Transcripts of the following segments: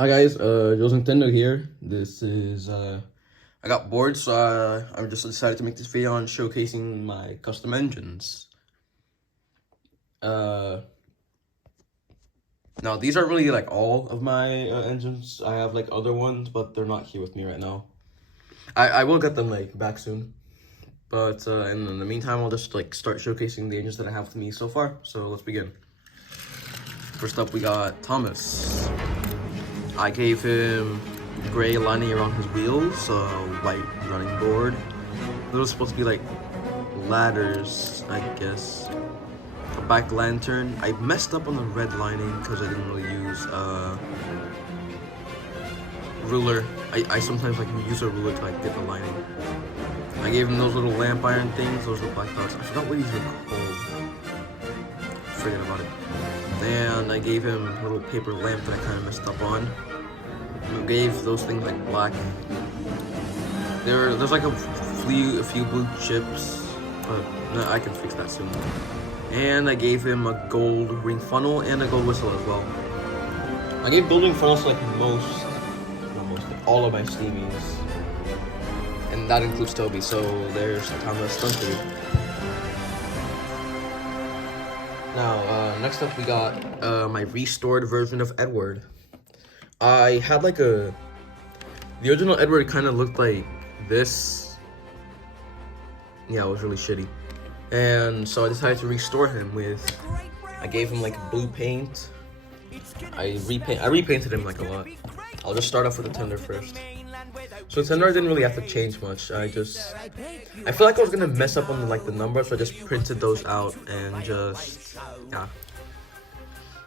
Hi guys, Joe's Nintendo here. This is I got bored, so I just decided to make this video on showcasing my custom engines. Now these aren't really like all of my engines. I have like other ones, but they're not here with me right now. I will get them like back soon, but in the meantime, I'll just like start showcasing the engines that I have with me so far. So let's begin. First up, we got Thomas. I gave him gray lining around his wheels, white running board. Those are supposed to be like ladders, I guess. A back lantern. I messed up on the red lining because I didn't really use ruler. I sometimes like use a ruler to like get the lining. I gave him those little lamp iron things. Those are black dots. I forgot what these are called. Forget about it. And I gave him a little paper lamp that I kind of messed up on. I gave those things like black. There's like a few blue chips, but no, I can fix that soon. And I gave him a gold ring funnel and a gold whistle as well. I gave gold ring funnels to like all of my Steamies, and that includes Toby. So there's Thomas Stunty. Now, next up we got my restored version of Edward. I had like the original Edward kind of looked like this. Yeah, it was really shitty. And so I decided to restore him I gave him like blue paint. I repainted him like a lot. I'll just start off with the tender first. So the tender I didn't really have to change much. I feel like I was gonna mess up on the numbers, so I just printed those out and yeah.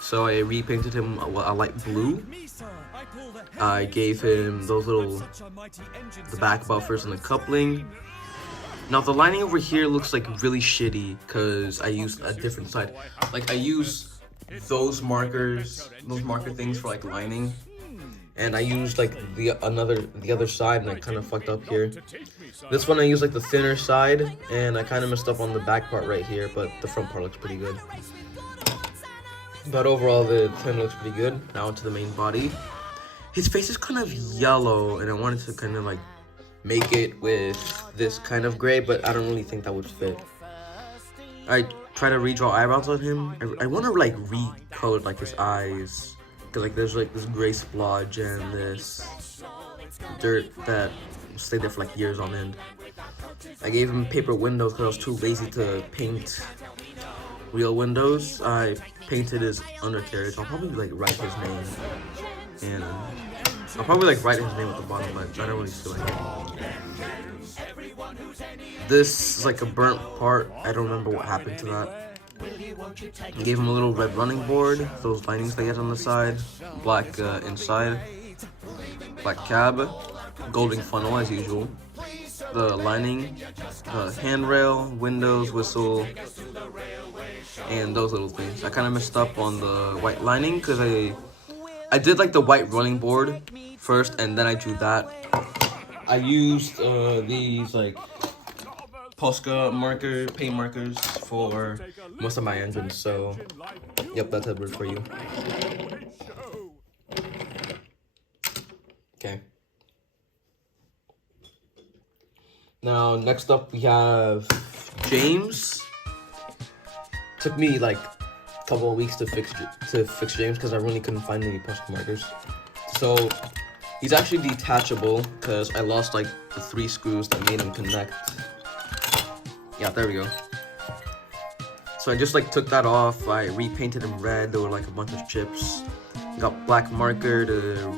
So I repainted him a light blue. I gave him those the back buffers and the coupling. Now the lining over here looks like really shitty because I used a different side. Like I use those marker things for like lining. And I used like the other side, and I kind of fucked up here. This one I used like the thinner side, and I kind of messed up on the back part right here, but the front part looks pretty good. But overall, the tender looks pretty good. Now onto the main body. His face is kind of yellow, and I wanted to kind of like make it with this kind of gray, but I don't really think that would fit. I try to redraw eyebrows on him. I want to like recolor like his eyes. Cause like there's like this gray splodge and this dirt that stayed there for like years on end. I gave him paper windows because I was too lazy to paint real windows. I painted his undercarriage. I'll probably like write his name, and I'll probably like write his name at the bottom, but I don't really feel like it. This is like a burnt part. I don't remember what happened to that. I gave him a little red running board, those linings they get on the side, black inside, black cab, golden funnel as usual, the lining, handrail, windows, whistle, and those little things. I kind of messed up on the white lining because I did like the white running board first, and then I drew that. I used these like Posca paint markers for most of my engines, so yep, that's Edward for you. Okay. Now next up we have James. Took me like a couple of weeks to fix James because I really couldn't find any Posca markers. So he's actually detachable because I lost like the 3 screws that made him connect. Yeah, there we go. So I just like took that off. I repainted him red. There were like a bunch of chips. Got black marker to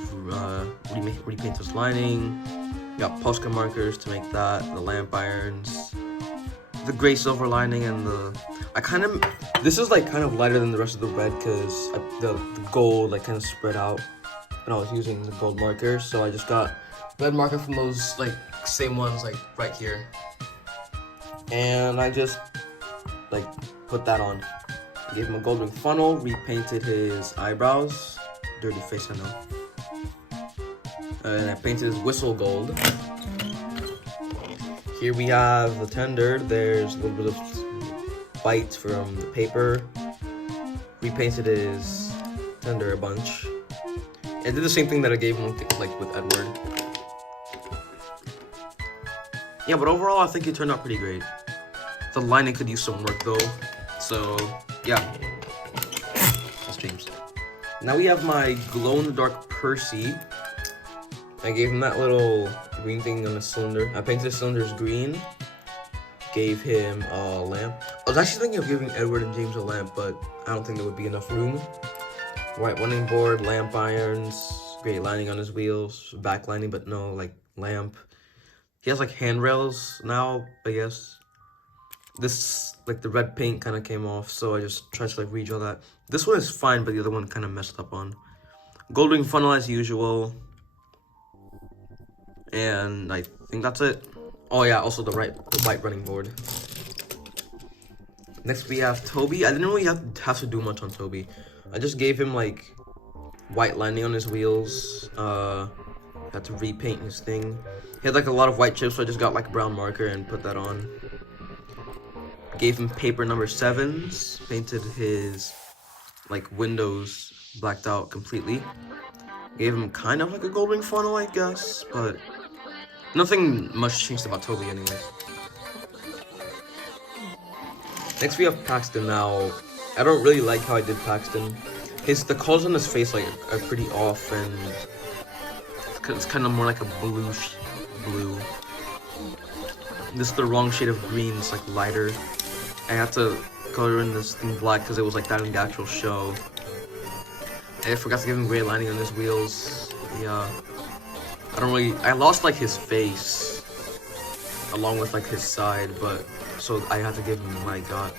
repaint his lining. Got Posca markers to make that. The lamp irons. The gray silver lining and this is like kind of lighter than the rest of the red because the gold like kind of spread out when I was using the gold markers. So I just got red marker from those like same ones like right here. And I just like put that on. I gave him a gold ring funnel, repainted his eyebrows. Dirty face, I know. And I painted his whistle gold. Here we have the tender. There's a little bit of bite from the paper. Repainted his tender a bunch. I did the same thing that I gave him like with Edward. Yeah, but overall I think it turned out pretty great. The lining could use some work though. So yeah. That's James. Now we have my glow-in-the-dark Percy. I gave him that little green thing on the cylinder. I painted the cylinders green. Gave him a lamp. I was actually thinking of giving Edward and James a lamp, but I don't think there would be enough room. White running board, lamp irons, great lining on his wheels, back lining, but no like lamp. He has like handrails now, I guess. This, like the red paint kind of came off, so I just tried to like redraw that. This one is fine, but the other one kind of messed up on. Gold ring funnel as usual. And I think that's it. Oh yeah, also the white running board. Next we have Toby. I didn't really have to do much on Toby. I just gave him like white lining on his wheels. Had to repaint his thing. He had like a lot of white chips, so I just got like a brown marker and put that on. Gave him paper number 7s. Painted his like windows blacked out completely. Gave him kind of like a gold ring funnel, I guess, but nothing much changed about Toby anyways. Next we have Paxton. Now, I don't really like how I did Paxton. The colors on his face like are pretty off, and it's kind of more like a bluish blue. This is the wrong shade of green. It's like lighter. I had to color in this thing black because it was like that in the actual show. I forgot to give him gray lining on his wheels. Yeah. I lost like his face along with like his side, but so I had to give him what I got.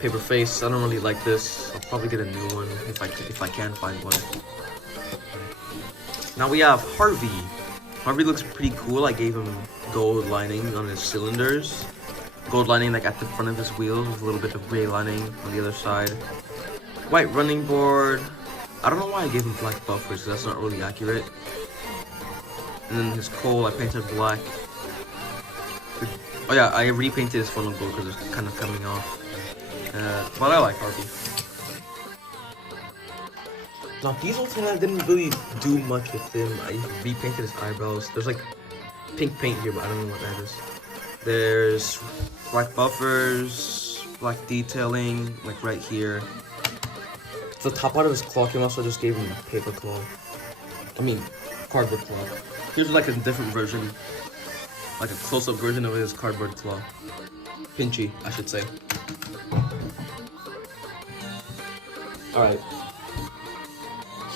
Paper face, I don't really like this. I'll probably get a new one if I can find one. Now we have Harvey. Harvey looks pretty cool. I gave him gold lining on his cylinders. Gold lining like at the front of his wheels with a little bit of gray lining on the other side. White running board. I don't know why I gave him black buffers, that's not really accurate. And then his coal I painted black. Oh yeah, I repainted his funnel gold because it's kind of coming off. But I like Harvey. Now Diesel I didn't really do much with him. I repainted his eyebrows. There's like pink paint here, but I don't know what that is. There's black buffers, black detailing, like right here. The top part of his claw came off, so I just gave him a paper claw. I mean, cardboard claw. Here's like a different version. Like a close-up version of his cardboard claw. Pinchy, I should say. Alright.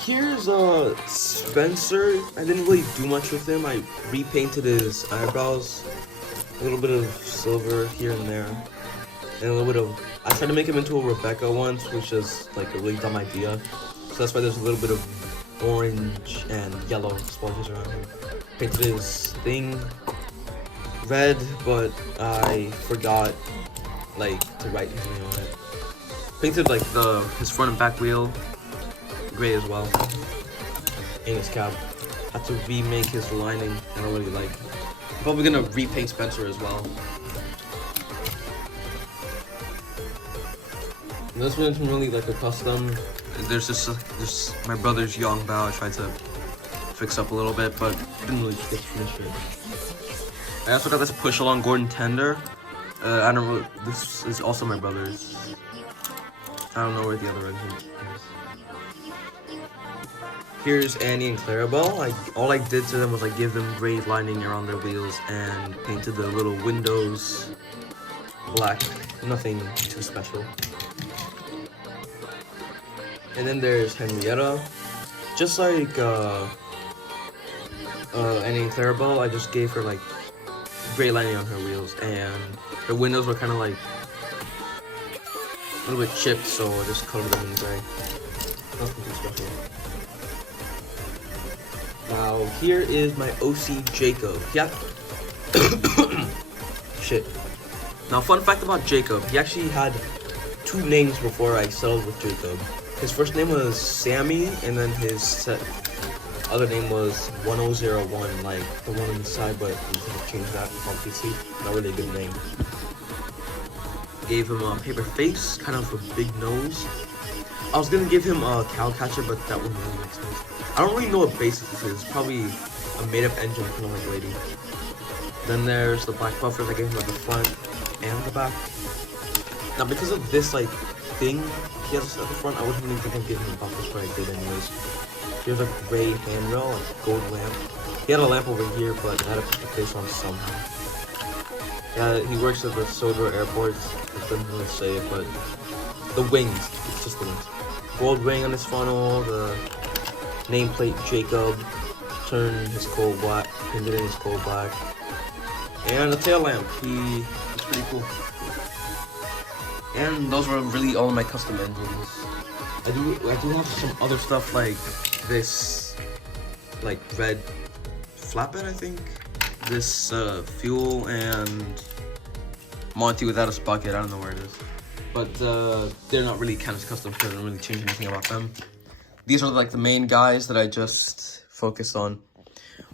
Here's Spencer. I didn't really do much with him. I repainted his eyebrows. A little bit of silver here and there. And a little bit of... I tried to make him into a Rebecca once, which is like a really dumb idea. So that's why there's a little bit of orange and yellow sponges around him. Painted his thing red, but I forgot like to write his name on it. Painted like his front and back wheel gray as well. And his cap. Had to remake his lining. I don't really like. I'm probably gonna repaint Spencer as well. This one isn't really like a custom. There's just my brother's Young Bao I tried to fix up a little bit, but didn't really get to finish it. I also got this push along Gordon Tender. I don't really, this is also my brother's. I don't know where the other one is. Here's Annie and Clarabelle. All I did to them was I give them gray lining around their wheels and painted the little windows black. Nothing too special. And then there's Henrietta. Just like Annie and Clarabelle, I just gave her like gray lining on her wheels, and her windows were kind of like a little bit chipped, so I just colored them in gray. Nothing too special. Now here is my OC Jacob. Yeah. Shit. Now fun fact about Jacob, he actually had 2 names before I settled with Jacob. His first name was Sammy, and then his other name was 1001, like the one on the side, but you can change that from PC. Not really a good name. Gave him a paper face, kind of a big nose. I was gonna give him a cow catcher, but that wouldn't really make sense. I don't really know what basic this is. Probably a made-up engine, kind of like Lady. Then there's the black buffers. I gave him at the front and the back. Now, because of this like thing he has at the front, I wasn't really thinking of giving him buffers, but I did anyways. Here's a gray handrail, like gold lamp. He had a lamp over here, but I had to put the face on somehow. Yeah, he works at the Sodor Airport. I couldn't really say it, but the wings. It's just the wings. Gold ring on his funnel. The nameplate Jacob. Turned his coal black. Painted in his coal black. And the tail lamp. He's pretty cool. And those were really all of my custom engines. I do have some other stuff like this, like red flatbed, I think. This fuel and Monty without a bucket. I don't know where it is, but they're not really kind of custom because I don't really change anything about them. These are like the main guys that I just focused on.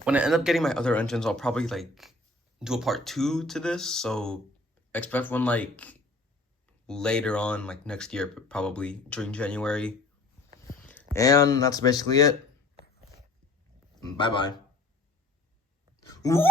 When I end up getting my other engines, I'll probably like do a part 2 to this. So expect one like later on, like next year, probably during January. And that's basically it. Bye bye. Woo!